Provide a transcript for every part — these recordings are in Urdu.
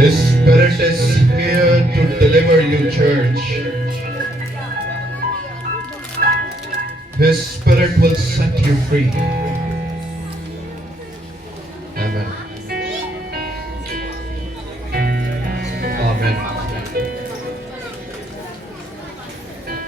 His Spirit is here to deliver you, church. His Spirit will set you free. Amen. Amen.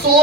100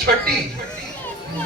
6।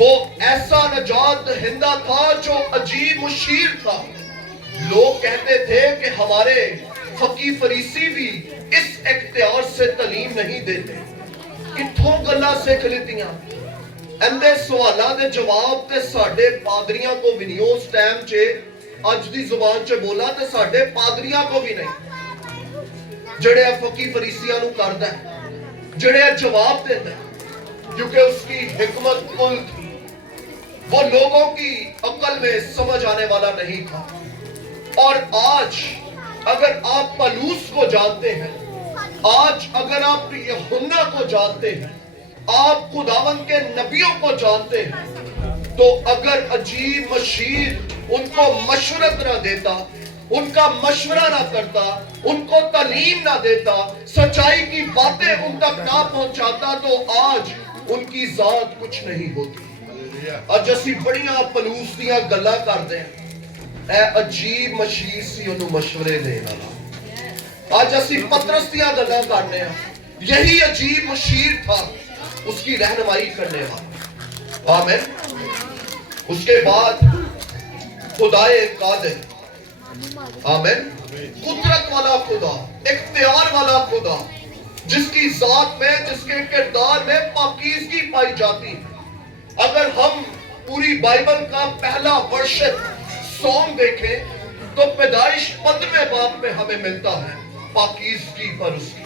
وہ ایسا نجات دہندہ تھا جو عجیب مشیر تھا. لوگ کہتے تھے کہ ہمارے فقی فریسی بھی اس اختیار سے تعلیم نہیں دیتے. کتھوں گلا سکھ لیتیاں. اندے سوالاں دے جواب تے ساڈے پادریاں کو بھی نہیں. اس ٹائم چے اج دی زبان چے بولا تے ساڈے پادریاں کو بھی نہیں. جڑے فقی فریسیاں نو کردا ہے, جڑے جواب دیندا ہے, کیونکہ اس کی حکمت کل تھی. وہ لوگوں کی عقل میں سمجھ آنے والا نہیں تھا. اور آج اگر آپ پالوس کو جانتے ہیں, آج اگر آپ یوحنا کو جانتے ہیں, آپ خداوند کے نبیوں کو جانتے ہیں, تو اگر عجیب مشیر ان کو مشورت نہ دیتا, ان کا مشورہ نہ کرتا, ان کو تعلیم نہ دیتا, سچائی کی باتیں ان تک نہ پہنچاتا, تو آج ان کی ذات کچھ نہیں ہوتی. اج اسی بڑیاں پلوس دیاں گلاں کردے ہیں. اے عجیب مشیر سی انہوں مشورے دینا. آج اسی پترس دیاں گلاں کرنے ہیں. یہی عجیب مشیر تھا, اس کی رہنمائی کرنے والا. آمین. اس کے بعد خدائے قادر, آمین, قدرت والا خدا, اختیار والا خدا, جس کی ذات میں, جس کے کردار میں پاکیزگی پائی جاتی. اگر ہم پوری بائبل کا پہلا ورشپ سونگ دیکھیں تو پیدائش 15ویں باب میں ہمیں ملتا ہے پاکیزگی پر اس کی.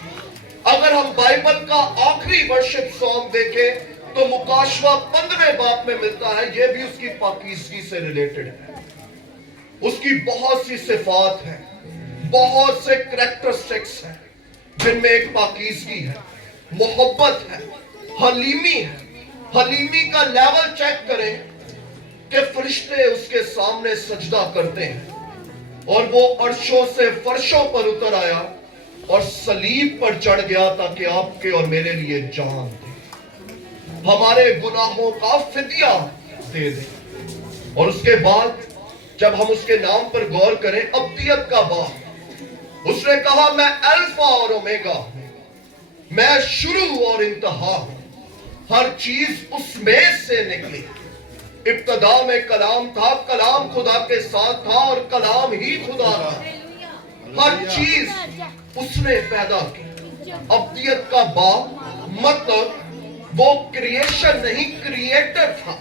اگر ہم بائبل کا آخری ورشپ سونگ دیکھیں تو مکاشوہ 15ویں باب میں ملتا ہے, یہ بھی اس کی پاکیزگی سے ریلیٹڈ ہے. اس کی بہت سی صفات ہیں, بہت سے کریکٹرسٹکس ہیں, جن میں ایک پاکیزگی ہے, محبت ہے, حلیمی ہے. حلیمی کا لیول چیک کریں کہ فرشتے اس کے سامنے سجدہ کرتے ہیں, اور وہ عرشوں سے فرشوں پر اتر آیا اور صلیب پر چڑھ گیا تاکہ آپ کے اور میرے لیے جان دے, ہمارے گناہوں کا فدیہ دے دے. اور اس کے بعد جب ہم اس کے نام پر غور کریں, ابدیت کا باپ, اس نے کہا میں الفا اور اومیگا ہوں, میں شروع اور انتہا ہوں, ہر چیز اس میں سے نکلی. ابتدا میں کلام تھا, کلام خدا کے ساتھ تھا اور کلام ہی خدا تھا. ہر چیز اس نے پیدا کی. ابدیت کا باپ مطلب وہ کریشن نہیں, کریٹر تھا.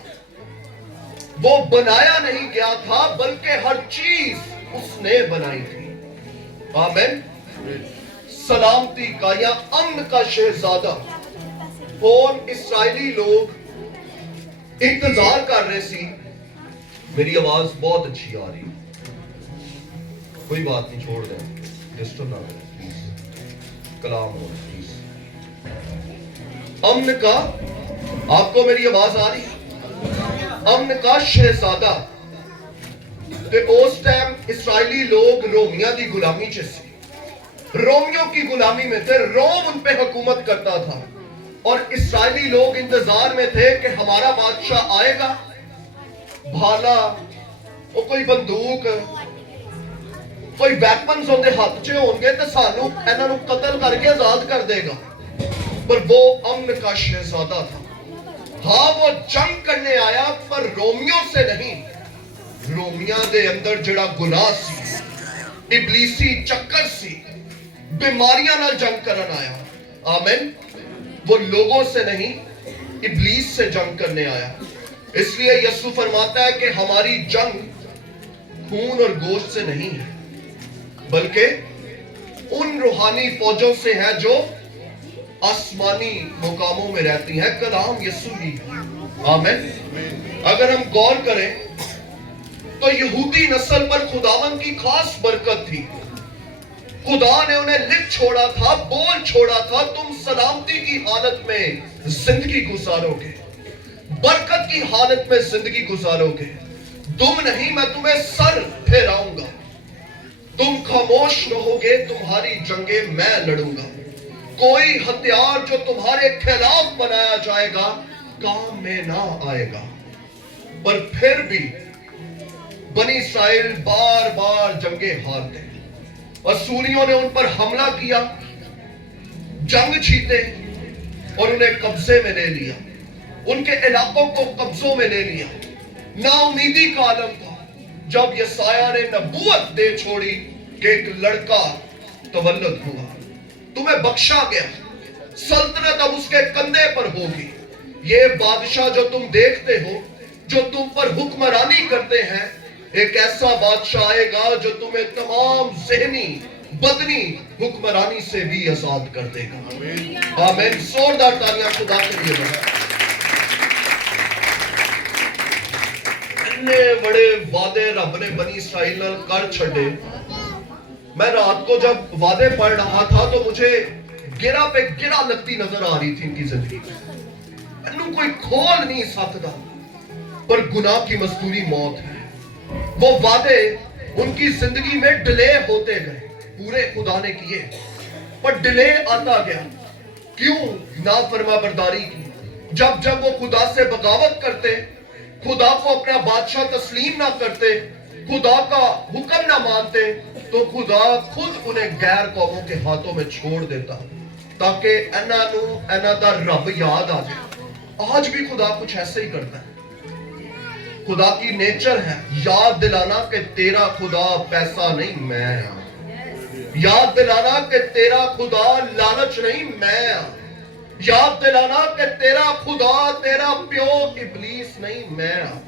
وہ بنایا نہیں گیا تھا بلکہ ہر چیز اس نے بنائی تھی. آمین. سلامتی کا یا امن کا شہزادہ. کون اسرائیلی لوگ انتظار کر رہے سی. میری آواز بہت اچھی آ رہی, کوئی بات نہیں, چھوڑ دیں, ڈسٹرب نہ کریں پلیز, کلام ہو پلیز. امن کا, آپ کو میری آواز آ رہی, امن کا شہزادہ. تے اس ٹائم اسرائیلی لوگ رومیہ دی غلامی چ سی, رومیوں کی غلامی میں تھے, روم ان پہ حکومت کرتا تھا, اور اسرائیلی لوگ انتظار میں تھے کہ ہمارا بادشاہ آئے گا, بھالا وہ کوئی بندوق, کوئی ویپنز ہوندے ہاتھ چے ہوں گے تو سانو انہاں نو قتل کر کے آزاد کر دے گا. پر وہ امن کا شہزادہ تھا. ہاں وہ جنگ کرنے آیا پر رومیوں سے نہیں, رومیاں دے اندر جڑا گناہ سی, ابلیسی چکر سی, بیماریاں نال جنگ کرن آیا. آمین. وہ لوگوں سے نہیں, ابلیس سے جنگ کرنے آیا. اس لیے یسوع فرماتا ہے کہ ہماری جنگ خون اور گوشت سے نہیں ہے بلکہ ان روحانی فوجوں سے ہے جو آسمانی مقاموں میں رہتی ہیں. کلام یسوع ہی ہے. آمین. اگر ہم غور کریں تو یہودی نسل پر خداوند کی خاص برکت تھی. خدا نے انہیں لکھ چھوڑا تھا, بول چھوڑا تھا, تم سلامتی کی حالت میں زندگی گزارو گے, برکت کی حالت میں زندگی گزارو گے. تم نہیں, میں تمہیں سر پھیراؤں گا, تم خاموش رہو گے, تمہاری جنگیں میں لڑوں گا. کوئی ہتھیار جو تمہارے خلاف بنایا جائے گا کام میں نہ آئے گا. پر پھر بھی بنی اسرائیل بار بار جنگیں ہارتے, اسوریوں نے ان پر حملہ کیا, جنگ جیتے اور انہیں قبضے میں لے لیا. ان کے علاقوں کو قبضوں میں لے لیا. نا امیدی کا عالم تھا جب یسایہ نے نبوت دے چھوڑی کہ ایک لڑکا تولد ہوا, تمہیں بخشا گیا, سلطنت اب اس کے کندھے پر ہوگی. یہ بادشاہ جو تم دیکھتے ہو, جو تم پر حکمرانی کرتے ہیں, ایک ایسا بادشاہ آئے گا جو تمہیں تمام ذہنی بدنی حکمرانی سے بھی آزاد کر دے گا. آمین. زوردار تالیاں خدا کے لیے بجائیں. اتنے بڑے وعدے رب نے بنی اسرائیل نال کر چھڑے. میں رات کو جب وعدے پڑھ رہا تھا تو مجھے گرہ پہ گرہ لگتی نظر آ رہی تھی ان کی زندگی میں. انہوں کوئی کھول نہیں سکتا, پر گناہ کی مزدوری موت ہے. وہ وعدے ان کی زندگی میں ڈیلے ہوتے گئے, پورے خدا نے کیے پر ڈیلے آتا گیا. کیوں؟ نافرما برداری کی. جب وہ خدا سے بغاوت کرتے, خدا کو اپنا بادشاہ تسلیم نہ کرتے, خدا کا حکم نہ مانتے, تو خدا خود انہیں غیر قوموں کے ہاتھوں میں چھوڑ دیتا تاکہ انہاں دا رب یاد آ جائے. آج بھی خدا کچھ ایسے ہی کرتا ہے. خدا کی نیچر ہے یاد دلانا کہ تیرا خدا پیسہ نہیں میں ہوں. یاد دلانا کہ تیرا خدا لالچ نہیں میں ہوں. یاد دلانا کہ تیرا خدا تیرا پیو ابلیس نہیں میں ہوں.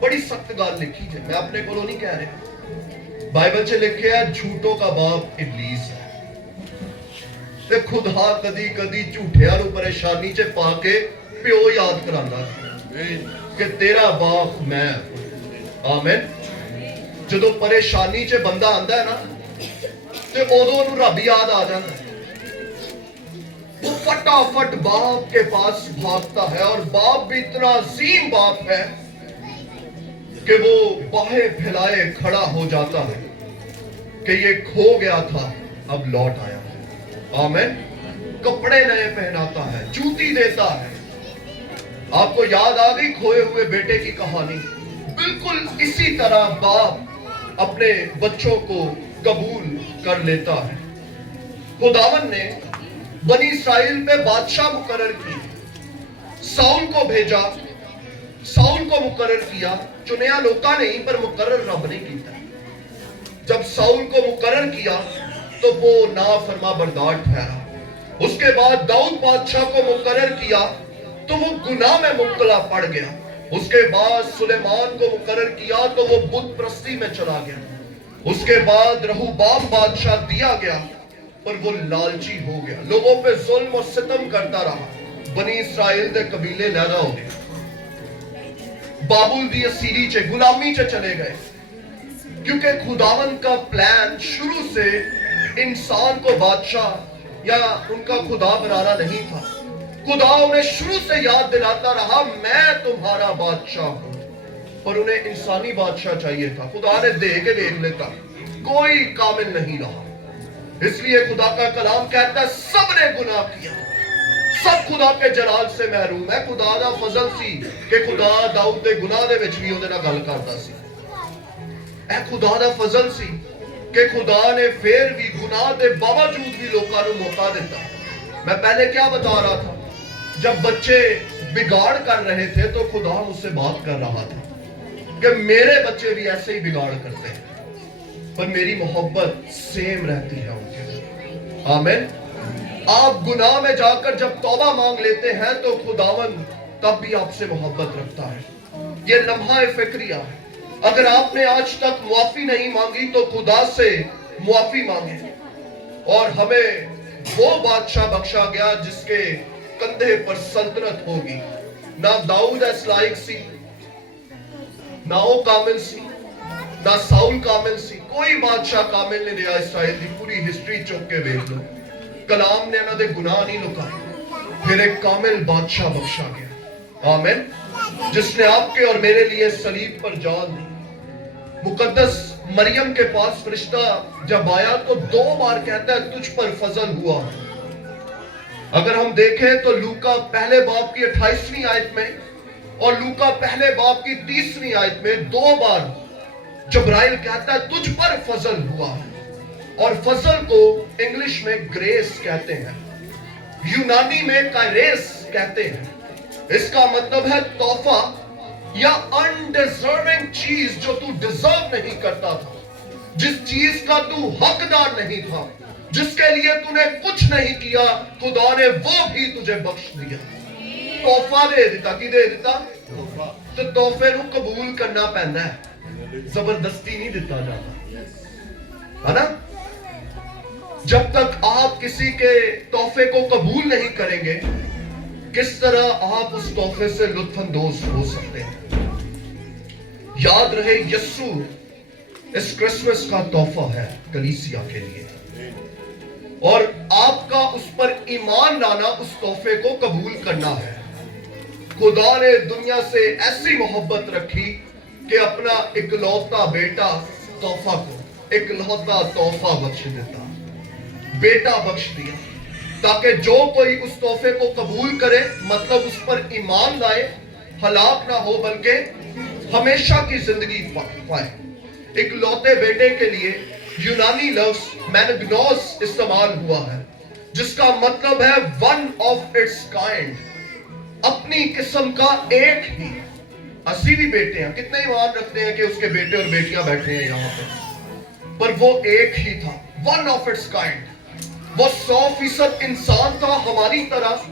بڑی سخت گال لکھی ہے, میں اپنے کو نہیں کہہ رہے. بائبل سے لکھے ہے جھوٹوں کا باپ ابلیس ہے. تے خدا کدی کدی جھوٹیاں نو پریشانی چ پا کے پیو یاد کرانا کہ تیرا باپ میں. آمین. جدو پریشانی چ بندہ آندا ہے نا تے اودوں نو رب یاد آ جاندا ہے. وہ فٹافٹ باپ کے پاس بھاگتا ہے, اور باپ بھی اتنا عظیم باپ ہے کہ وہ باہیں پھیلائے کھڑا ہو جاتا ہے کہ یہ کھو گیا تھا اب لوٹ آیا. آمین. کپڑے نئے پہناتا ہے, جوتی دیتا ہے. آپ کو یاد آ گئی کھوئے ہوئے بیٹے کی کہانی. بالکل اسی طرح باپ اپنے بچوں کو قبول کر لیتا ہے. خداوند نے بنی اسرائیل پہ بادشاہ مقرر کی, ساؤل کو بھیجا, ساؤل کو مقرر کیا. چنیا لوکا نہیں پر مقرر رب نے کیتا. جب ساؤل کو مقرر کیا تو وہ نافرما بردار ٹھہرا. اس کے بعد داؤد بادشاہ کو مقرر کیا تو وہ گناہ میں مبتلا پڑ گیا. اس کے بعد سلیمان کو مقرر کیا تو وہ بت پرستی میں چلا گیا. اس کے بعد رہوبام بادشاہ دیا گیا پر وہ لالچی ہو گیا, لوگوں پہ ظلم و ستم کرتا رہا. بنی اسرائیل دے قبیلے لیدا ہو گئے, بابل دی اسیری چے غلامی چے چلے گئے. کیونکہ خداوند کا پلان شروع سے انسان کو بادشاہ یا ان کا خدا بنانا نہیں تھا. خدا انہیں شروع سے یاد دلاتا رہا میں تمہارا بادشاہ ہوں, پر انہیں انسانی بادشاہ چاہیے تھا. خدا نے دے کے دیکھ لیتا, کوئی کامل نہیں رہا. اس لیے خدا کا کلام کہتا ہے سب نے گناہ کیا, سب خدا کے جلال سے محروم ہے. خدا دا فضل سی کہ خدا داؤد دے گناہ دے وچ وی اودے نال گل کردا سی. اے خدا دا فضل سی کہ خدا نے پھر بھی گناہ دے باوجود بھی لوکاں نو موقع دیتا. میں پہلے کیا بتا رہا تھا, جب بچے بگاڑ کر رہے تھے تو خدا مجھ سے بات کر رہا تھا کہ میرے بچے بھی ایسے ہی بگاڑ کرتے ہیں پر میری محبت سیم رہتی ہے ان کے. آمین. آپ گناہ میں جا کر جب توبہ مانگ لیتے ہیں تو خداوند تب بھی آپ سے محبت رکھتا ہے. یہ لمحہ فکریہ ہے. اگر آپ نے آج تک معافی نہیں مانگی تو خدا سے معافی مانگیں. اور ہمیں وہ بادشاہ بخشا گیا جس کے کندھے پر سلطنت ہوگی. نہ داؤد اس لائق سی, نہ وہ کامل سی, نہ ساؤل کامل سی. کوئی بادشاہ کامل نہیں رہا. اسرائیل دی پوری ہسٹری چوک کے دیکھ لو, کلام نے انہوں نے گناہ نہیں لکائے. پھر ایک کامل بادشاہ بخشا گیا. آمین. جس نے آپ کے اور میرے لیے صلیب پر جان دی. مقدس مریم کے پاس فرشتہ جب آیا تو 2 بار کہتا ہے تجھ پر فضل ہوا. اگر ہم دیکھیں تو لوکا پہلے باب کی 28ویں آیت میں اور لوکا پہلے باب کی 30ویں آیت میں 2 بار جبرائیل کہتا ہے تجھ پر فضل ہوا. اور فضل کو انگلش میں گریس کہتے ہیں, یونانی میں کائریس کہتے ہیں. اس کا مطلب ہے تحفہ یا انڈیزرونگ چیز جو تو ڈیزرو نہیں کرتا تھا, جس چیز کا تو حقدار نہیں تھا, جس کے لیے تو نے کچھ نہیں کیا, خدا نے وہ بھی تجھے بخش دیا. تحفہ دے دیتا. کی دے دیتا؟ تو تحفے نو قبول کرنا پہندا ہے, زبردستی نہیں دیتا جاتا ہے نا. جب تک آپ کسی کے تحفے کو قبول نہیں کریں گے, کس طرح آپ اس تحفے سے لطف اندوز ہو سکتے ہیں؟ یاد رہے یسوع اس کرسمس کا تحفہ ہے کلیسیا کے لیے, اور آپ کا اس پر ایمان لانا اس تحفے کو قبول کرنا ہے. خدا نے دنیا سے ایسی محبت رکھی کہ اپنا اکلوتا بیٹا تحفہ کو اکلوتا تحفہ بخش دیتا, بیٹا بخش دیا, تاکہ جو کوئی اس تحفے کو قبول کرے, مطلب اس پر ایمان لائے, ہلاک نہ ہو بلکہ ہمیشہ کی زندگی پائے. اکلوتے بیٹے کے لیے یونانی لفظ مینگنوس استعمال ہوا ہے, جس کا مطلب ہے ون آف اٹس کائنڈ, اپنی قسم کا ایک ہی. اسی بھی بیٹے ہیں, کتنے ایمان رکھتے ہیں کہ اس کے بیٹے اور بیٹیاں بیٹھے ہیں یہاں پر وہ ایک ہی تھا, ون آف اٹس کائنڈ. وہ 100% انسان تھا ہماری طرح,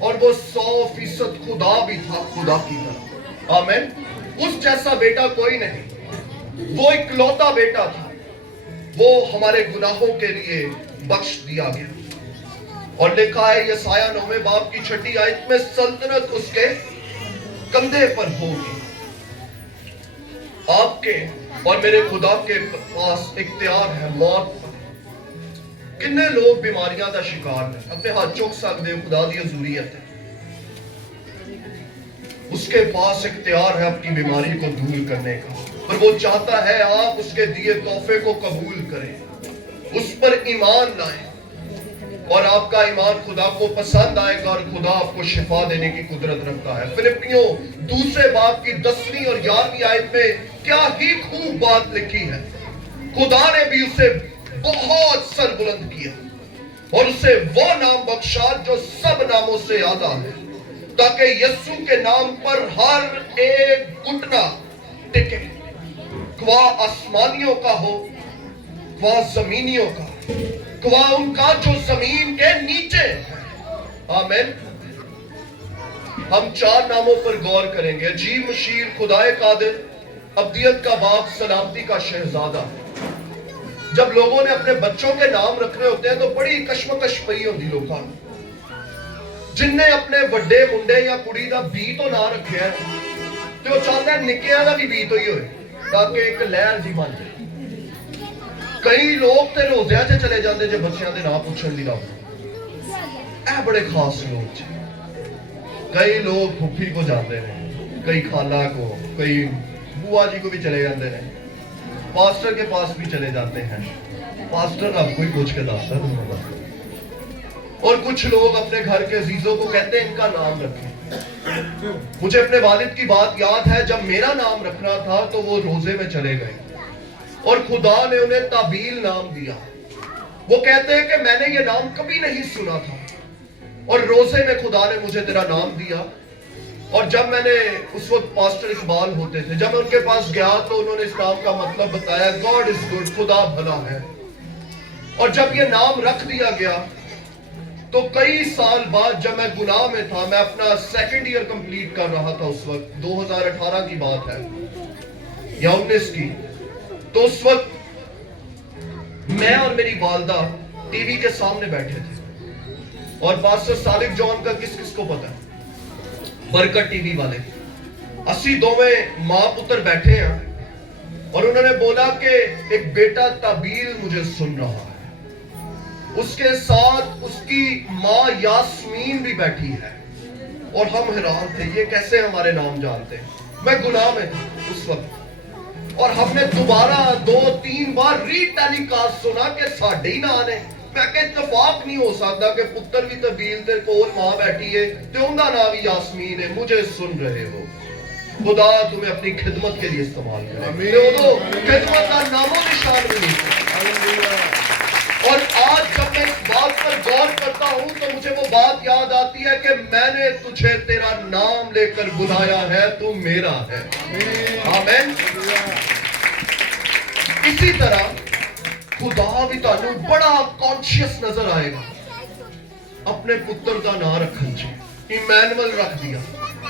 اور وہ 100% خدا بھی تھا خدا کی طرح. آمین. اس جیسا بیٹا کوئی نہیں, وہ اکلوتا بیٹا تھا, وہ ہمارے گناہوں کے لیے بخش دیا گیا. اور لکھا ہے یسایہ 9 باب کی 6 آیت میں, سلطنت اس کے کندھے پر ہوگی. آپ کے اور میرے خدا کے پاس اختیار ہے موت پر. کتنے لوگ بیماریاں دا شکار ہیں, اپنے ہاتھ چوک سکتے ہو, خدا دی حضوریت ہے, اس کے پاس اختیار ہے اپنی بیماری کو دور کرنے کا, پر وہ چاہتا ہے آپ اس کے دیے تحفے کو قبول کریں, اس پر ایمان لائیں, اور آپ کا ایمان خدا کو پسند آئے گا, اور خدا آپ کو شفا دینے کی قدرت رکھتا ہے. فلپیوں 2 باب کی 10 اور 11 آیت میں کیا ہی خوب بات لکھی ہے. خدا نے بھی اسے بہت سر بلند کیا, اور اسے وہ نام بخشا جو سب ناموں سے زیادہ ہے, تاکہ یسوع کے نام پر ہر ایک گھٹنا ٹکے, خواہ آسمانیوں کا ہو, خواہ زمینیوں کا, خواہ ان کا جو زمین کے نیچے ہے. آمین. ہم 4 ناموں پر غور کریں گے. عجیب مشیر, خدائے قادر, ابدیت کا باپ, سلامتی کا شہزادہ. جب لوگوں نے اپنے بچوں کے نام رکھنے ہوتے ہیں تو بڑی کشمکش پئی ہوندی لوگاں, جن نے اپنے وڈے منڈے یا کڑی دا بھی تو نہ رکھیا ہے, تو وہ چاہتا ہے نکیاں دا بھی تو ہی ہوئے, تاکہ ایک لہر جی بن جائے. کئی لوگ تے روزیاں چ چلے جاندے جے بچیاں دے نام پوچھن دی رات, اے بڑے خاص لوگ جی. کئی لوگ پھپھی کو جاندے ہیں, کئی خالہ کو, کئی بوا جی کو بھی چلے جاندے ہیں, پاسٹر کے پاس بھی چلے جاتے ہیں. پاسٹر آپ کو ہی پوچھ کے داستا ہے. اور کچھ لوگ اپنے گھر کے عزیزوں کو کہتے ہیں ان کا نام رکھیں. مجھے اپنے والد کی بات یاد ہے, جب میرا نام رکھنا تھا تو وہ روزے میں چلے گئے, اور خدا نے انہیں تابیل نام دیا. وہ کہتے ہیں کہ میں نے یہ نام کبھی نہیں سنا تھا, اور روزے میں خدا نے مجھے تیرا نام دیا. اور جب میں نے, اس وقت پاسٹر اقبال ہوتے تھے, جب میں ان کے پاس گیا تو انہوں نے اس نام کا مطلب بتایا, گاڈ از گڈ, خدا بھلا ہے. اور جب یہ نام رکھ دیا گیا تو کئی سال بعد جب میں گناہ میں تھا, میں اپنا 2nd ایئر کمپلیٹ کر رہا تھا, اس وقت 2018 کی بات ہے یا 19 کی, تو اس وقت میں اور میری والدہ ٹی وی کے سامنے بیٹھے تھے, اور پاسٹر صالح جان کا کس کس کو پتا ہے, برکت ٹی وی والے, اسی دونوں ماں پتر بیٹھے ہیں, اور انہوں نے بولا کہ ایک بیٹا تابیل مجھے سن رہا ہے. اس کے ساتھ اس کی ماں یاسمین بھی بیٹھی ہے, اور ہم حیران تھے, یہ کیسے ہمارے نام جانتے ہیں. میں گناہ میں تھا اس وقت, اور ہم نے دوبارہ 2-3 بار ری ٹیلی کاسٹ سنا کہ ساڈے ہی نام ہے. میں کہ اتفاق نہیں ہو سکتا کہ پتر بھی تبیل تے کول ماں بیٹھی ہے تے ان دا نام بھی یاسمین ہے. مجھے سن رہے ہو, خدا تمہیں اپنی خدمت کے لیے استعمال کرے. خدمت کا نام و نشان بھی نہیں. اور آج جب میں اس بات پر غور کرتا ہوں تو مجھے وہ بات یاد آتی ہے کہ میں نے تجھے تیرا نام لے کر بلایا ہے, تو میرا ہے. آمین. اسی طرح خدا بھی تانوں بڑا کانشیس نظر آئے گا. اپنے پتر کا نام رکھن چ ایمینول رکھ دیا,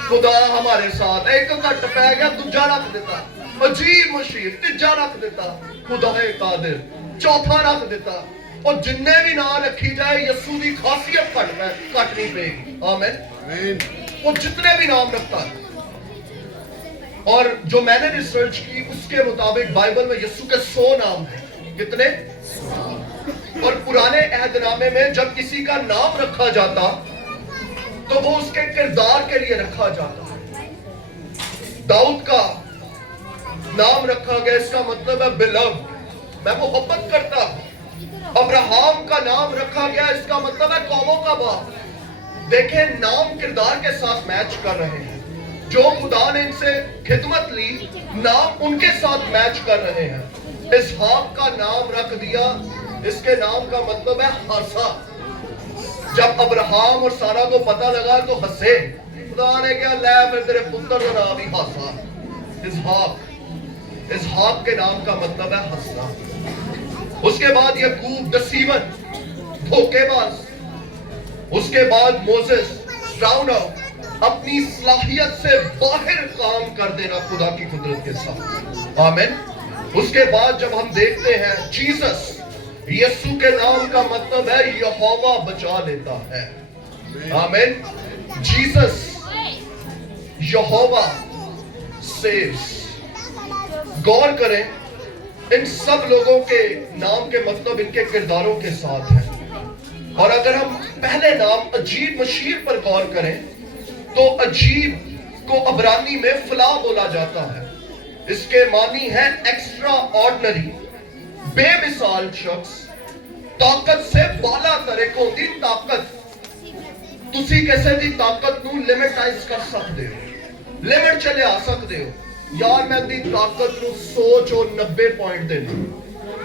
خدا ہمارے ساتھ. ایک گھٹ پہ گیا, دوجا رکھ دیتا, عجیب مشیر, تیجا رکھ دیتا, خدا قادر, چوتھا رکھ دیتا. اور جننے بھی نام رکھی جائے یسوع کی خاصیت کٹ نہیں پے گی. آمین. وہ جتنے بھی نام رکھتا ہے. اور جو میں نے ریسرچ کی اس کے مطابق بائبل میں یسوع کے 100 نام ہیں. کتنے؟ اور پرانے عہد نامے میں جب کسی کا نام رکھا جاتا تو وہ اس کے کردار کے لیے رکھا جاتا. داؤد کا نام رکھا گیا, اس کا مطلب ہے beloved, میں محبت کرتا ہوں. ابراہم کا نام رکھا گیا, اس کا مطلب ہے قوموں کا باپ. دیکھیں نام کردار کے ساتھ میچ کر رہے ہیں. جو خدا نے ان سے خدمت لی, نام ان کے ساتھ میچ کر رہے ہیں. اسحاق کا نام رکھ دیا, اس کے نام کا مطلب ہے ہنسا. جب ابراہم اور سارا کو پتہ لگا تو ہنسے. خدا نے کہا لے پھر تیرے پتر کا نام ہی ہنسا, اسحاق. اسحاق کے نام کا مطلب ہے ہنسنا. اس کے بعد یعقوب دسیون, دھوکے باز. اس کے بعد موسیس, راؤنڈر, اپنی صلاحیت سے باہر کام کر دینا خدا کی قدرت کے ساتھ. آمین. اس کے بعد جب ہم دیکھتے ہیں جیسس, یسوع کے نام کا مطلب ہے یہوہ بچا لیتا ہے. آمین. Jesus, Jehovah saves. غور کریں ان سب لوگوں کے نام کے مطلب ان کے کرداروں کے ساتھ ہیں. اور اگر ہم پہلے نام عجیب مشیر پر غور کریں تو عجیب کو عبرانی میں فلاح بولا جاتا ہے. اس کے معنی ہے ایکسٹرا آرڈنری, بے مثال شخص, طاقت سے بالا تر. ایک ہوتی طاقت, تسی کیسے دی طاقت نو لیمٹائز کر سکتے ہو, لیمٹ چلے آ سکتے ہو. یار میں دی طاقت نو سوچو 90 پوائنٹ دینا,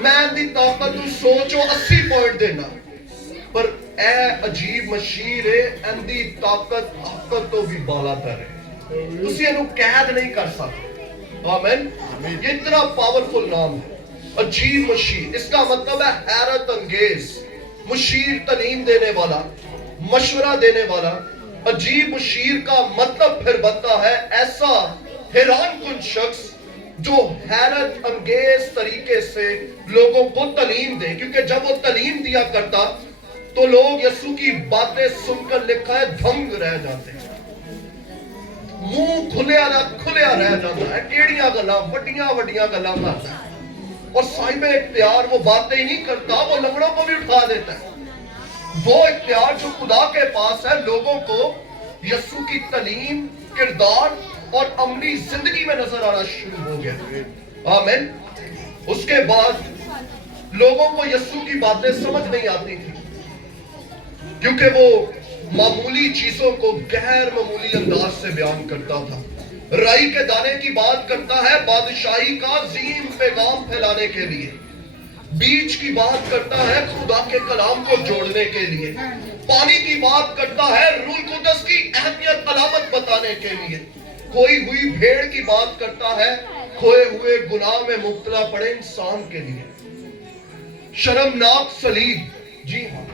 میں دی طاقت نو سوچو 80 پوائنٹ دینا. پر اے عجیب مشیر ہے, ان دی طاقت تو بھی بالا تر ہے. تسی انو قید نہیں کر سکتے. آمین. یہ اتنا پاورفل نام ہے عجیب مشیر. اس کا مطلب ہے حیرت انگیز. مشیر تعلیم دینے والا, مشورہ دینے والا. عجیب مشیر کا مطلب پھر بنتا ہے ایسا حیران کن شخص جو حیرت انگیز طریقے سے لوگوں کو تعلیم دے. کیونکہ جب وہ تعلیم دیا کرتا تو لوگ یسوع کی باتیں سن کر لکھا ہے دھنگ رہ جاتے ہیں, منہ کھلیا رہ جاتا ہے. کیڑیاں گلاں, وڈیاں گلاں کرتا ہے. اور صاحب اختیار وہ باتیں ہی نہیں کرتا, وہ لنگڑوں کو بھی اٹھا دیتا ہے. وہ اختیار جو خدا کے پاس ہے لوگوں کو یسوع کی تعلیم, کردار اور عملی زندگی میں نظر آنا شروع ہو گیا. آمین. اس کے بعد لوگوں کو یسوع کی باتیں سمجھ نہیں آتی تھی کیونکہ وہ معمولی چیزوں کو غیر معمولی انداز سے بیان کرتا تھا. رائی کے دانے کی بات کرتا ہے بادشاہی کا عظیم پیغام پھیلانے کے لیے. بیج کی بات کرتا ہے خدا کے کلام کو جوڑنے کے لیے. پانی کی بات کرتا ہے روح القدس کی اہمیت علامت بتانے کے لیے. کھوئی ہوئی بھیڑ کی بات کرتا ہے کھوئے ہوئے گناہ میں مبتلا پڑے انسان کے لیے. شرمناک صلیب, جی ہاں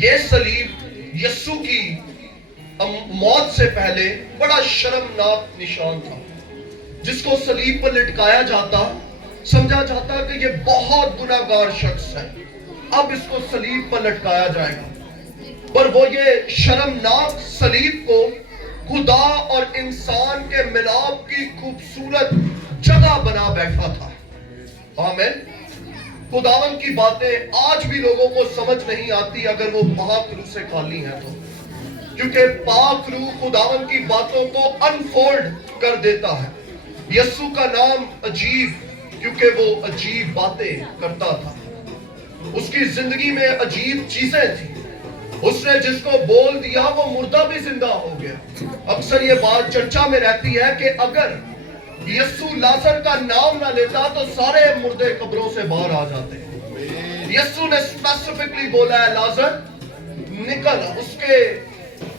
یہ صلیب یسوع کی موت سے پہلے بڑا شرمناک نشان تھا. جس کو صلیب پر لٹکایا جاتا سمجھا جاتا کہ یہ بہت گناہگار شخص ہے, اب اس کو صلیب پر لٹکایا جائے گا. پر وہ یہ شرمناک صلیب کو خدا اور انسان کے ملاپ کی خوبصورت جگہ بنا بیٹھا تھا. آمین. خداوند کی باتیں آج بھی لوگوں کو سمجھ نہیں آتی اگر وہ پاک روح سے خالی ہیں تو, کیونکہ پاک روح خداوند کی باتوں کو انفولڈ کر دیتا ہے. یسوع کا نام عجیب کیونکہ وہ عجیب باتیں کرتا تھا. اس کی زندگی میں عجیب چیزیں تھیں. اس نے جس کو بول دیا وہ مردہ بھی زندہ ہو گیا. اکثر یہ بات چرچا میں رہتی ہے کہ اگر یسوع لازر کا نام نہ لیتا تو سارے مردے قبروں سے باہر آ جاتے. یسوع نے اسپیسیفکلی بولا ہے لازر نکل. اس کے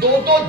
2-2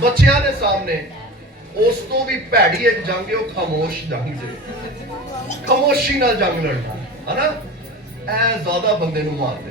ਬੱਚਿਆਂ ਦੇ ਸਾਹਮਣੇ ਉਸ ਤੋਂ ਵੀ ਭੈੜੀ ਇੱਕ ਜੰਗ ਹੈ, ਉਹ ਖਾਮੋਸ਼ ਜੰਗ ਜੇ ਖਾਮੋਸ਼ੀ ਨਾਲ ਜੰਗ ਲੜਨਾ ਹਨਾ, ਐ ਜ਼ਿਆਦਾ ਬੰਦੇ ਨੂੰ ਮਾਰਦੇ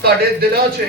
ਤੁਹਾਡੇ ਦਿਲਾਂ 'ਚ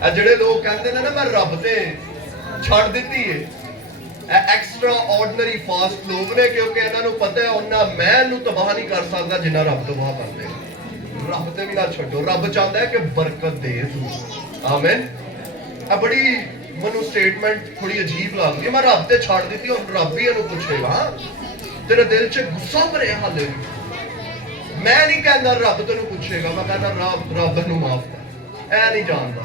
ਇਹ ਜਿਹੜੇ ਲੋਕ ਕਹਿੰਦੇ ਨੇ ਨਾ ਮੈਂ ਰੱਬ ਤੇ ਛੱਡ ਦਿੱਤੀ ਏ, ਇਹ ਐਕਸਟਰਾ ਆਰਡੀਨਰੀ ਫਾਸਟ ਲੋਕ ਨੇ, ਕਿਉਂਕਿ ਇਹਨਾਂ ਨੂੰ ਪਤਾ ਹੈ ਉਹਨਾਂ ਮੈਂ ਨੂੰ ਤਬਾਹ ਨਹੀਂ ਕਰ ਸਕਦਾ ਜਿੰਨਾ ਰੱਬ ਤਬਾਹ ਕਰਦੇ। ਰੱਬ ਤੇ ਵੀ ਨਾ ਛੱਡੋ, ਰੱਬ ਚਾਹੁੰਦਾ ਹੈ ਕਿ ਬਰਕਤ ਦੇ ਤੂੰ, ਆਮੀਨ। ਇਹ ਬੜੀ ਮੈਨੂੰ ਸਟੇਟਮੈਂਟ ਥੋੜੀ ਅਜੀਬ ਲੱਗਦੀ ਹੈ, ਮੈਂ ਰੱਬ ਤੇ ਛੱਡ ਦਿੱਤੀ, ਹੁਣ ਰੱਬ ਹੀ ਇਹਨੂੰ ਪੁੱਛੇਗਾ ਤੇਰੇ ਦਿਲ 'ਚ ਗੁੱਸਾ ਭਰਿਆ ਹਾਲੇ ਵੀ। ਮੈਂ ਨਹੀਂ ਕਹਿੰਦਾ ਰੱਬ ਤੈਨੂੰ ਪੁੱਛੇਗਾ, ਮੈਂ ਕਹਿੰਦਾ ਰੱਬ ਨੂੰ ਮਾਫ ਕਰ, ਐ ਨਹੀਂ ਜਾਣਦਾ।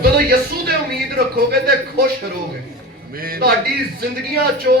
ਜਦੋਂ ਯਸੂ ਤੇ ਉਮੀਦ ਰੱਖੋਗੇ ਤੇ ਖੁਸ਼ ਰਹੋਗੇ। ਤੁਹਾਡੀ ਜ਼ਿੰਦਗੀਆਂ ਚੋਂ